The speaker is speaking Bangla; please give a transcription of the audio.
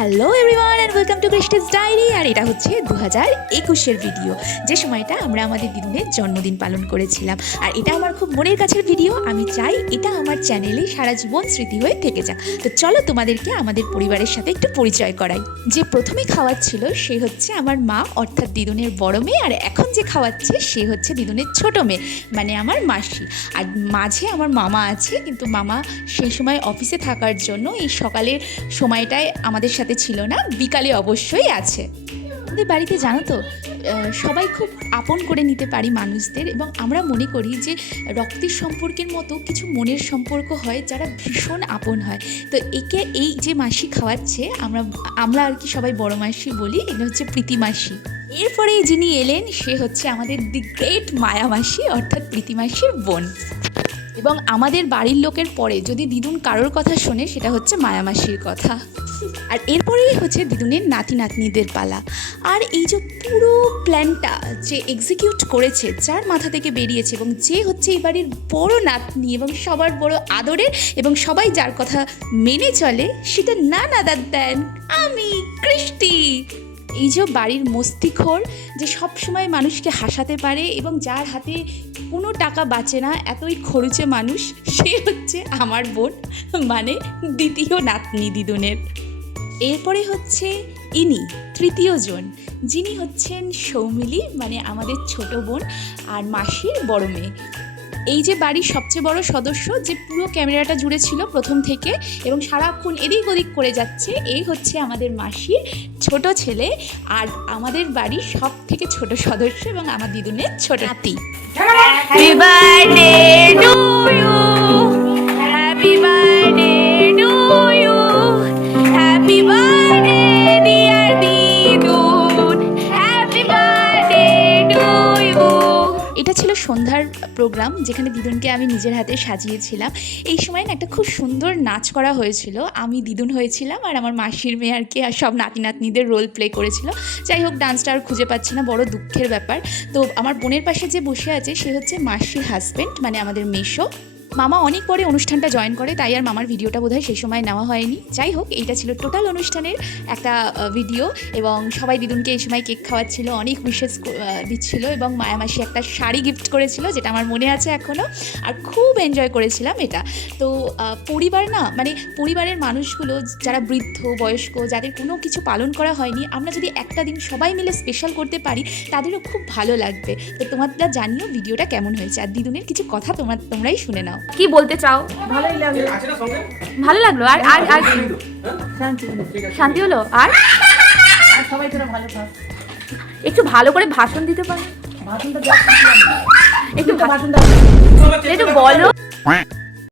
Hello everyone and welcome to Krishti's diary. আর এটা হচ্ছে 2021-এর ভিডিও, যে সময়টা আমরা আমাদের দিদুনের জন্মদিন পালন করেছিলাম। আর এটা আমার খুব মনের কাছের ভিডিও, আমি চাই এটা আমার চ্যানেলে সারা জীবন স্মৃতি হয়ে থেকে যাক। তো চলো তোমাদেরকে আমাদের পরিবারের সাথে একটু পরিচয় করাই। যে প্রথমে খাওয়াচ্ছিল সে হচ্ছে আমার মা, অর্থাৎ দিদুনের বড় মেয়ে। আর এখন যে খাওয়াচ্ছে সে হচ্ছে দিদুনের ছোট মেয়ে, মানে আমার মাসি। আর মাঝে আমার মামা আছে, কিন্তু মামা সেই সময় অফিসে থাকার জন্য এই সকালের সময়টায় আমাদের সাথে ছিল না, বিকালে অবশ্যই আছে। আমাদের বাড়িতে জানো তো, সবাই খুব আপন করে নিতে পারি মানুষদের, এবং আমরা মনে করি যে রক্তের সম্পর্কের মতো কিছু মনের সম্পর্ক হয় যারা ভীষণ আপন হয়। তো একে এই যে মাসি খাওয়াচ্ছে, আমরা আর কি সবাই বড় মাসি বলি, এটা হচ্ছে প্রীতি মাসি। এরপরে যিনি এলেন সে হচ্ছে আমাদের দি গ্রেট মায়া মাসি, অর্থাৎ প্রীতি মাসির বোন। এবং আমাদের বাড়ির লোকের পরে যদি দিদুন কারোর কথা শোনে সেটা হচ্ছে মায়ামাসির কথা। আর এরপরেই হচ্ছে দিদুনের নাতি নাতনিদের পালা। আর এই যে পুরো প্ল্যানটা যে এক্সিকিউট করেছে, যার মাথা থেকে বেরিয়েছে, এবং যে হচ্ছে এই বাড়ির বড় নাতনি এবং সবার বড় আদরের, এবং সবাই যার কথা মেনে চলে, সেটা না নাদার দেন আমি, কৃষ্টি। এই যে বাড়ির মস্তিখোর, যে সবসময় মানুষকে হাসাতে পারে এবং যার হাতে কোনো টাকা বাঁচে না, এতই খরুচে মানুষ, সে হচ্ছে আমার বোন, মানে দ্বিতীয় নাতনি দিদুনের। এরপরে হচ্ছে ইনি তৃতীয় জন, যিনি হচ্ছেন সৌমিলি, মানে আমাদের ছোট বোন আর মাসির বড় মেয়ে। এই যে বাড়ির সবচেয়ে বড় সদস্য, যে পুরো ক্যামেরাটা জুড়ে ছিল প্রথম থেকে এবং সারাক্ষণ এদিক ওদিক করে যাচ্ছে, এই হচ্ছে আমাদের মাসির ছোট ছেলে আর আমাদের বাড়ির সব থেকে ছোট সদস্য এবং আমার দিদুনের ছোট নাতি। Happy birthday to you, happy birthday to you, happy birthday dear দিদুন, হ্যাপি বার্থডে টু ইউ। এটা ছিল সন্ধ্যার প্রোগ্রাম, যেখানে দিদুনকে আমি নিজের হাতে সাজিয়েছিলাম। এই সময় না একটা খুব সুন্দর নাচ করা হয়েছিল, আমি দিদুন হয়েছিলাম আর আমার মাসির মেয়ে আর কি, আর সব নাতি নাতনিদের রোল প্লে করেছিল। যাই হোক, ডান্সটা আর খুঁজে পাচ্ছি না, বড় দুঃখের ব্যাপার। তো আমার বোনের পাশে যে বসে আছে সে হচ্ছে মাসির হাজব্যান্ড, মানে আমাদের মেশো। মামা অনেক পরে অনুষ্ঠানটা জয়েন করে, তাই আর মামার ভিডিওটা বোধহয় সেই সময় নেওয়া হয়নি। যাই হোক, এইটা ছিল টোটাল অনুষ্ঠানের একটা ভিডিও, এবং সবাই দিদুনকে এই সময় কেক খাওয়াচ্ছিল, অনেক উইশেস দিচ্ছিল, এবং মায়ামাসি একটা শাড়ি গিফট করেছিল, যেটা আমার মনে আছে এখনও, আর খুব এনজয় করেছিলাম এটা। তো পরিবার না, মানে পরিবারের মানুষগুলো যারা বৃদ্ধ বয়স্ক, যাদের কোনো কিছু পালন করা হয়নি, আমরা যদি একটা দিন সবাই মিলে স্পেশাল করতে পারি, তাদেরও খুব ভালো লাগবে। তো তোমরা জানিও ভিডিওটা কেমন হয়েছে, আর দিদুনের কিছু কথা তোমরাই শুনে নাও। কি বলতে চাও? ভালোই লাগলো, ভালো লাগলো। আর আর আর শান্তি হলো। আর সবাই তোরা ভালো থাক, একটু ভালো করে ভাষণ দিতে পারো, ভাষণটা একটু ভাষণটা একটু বলো।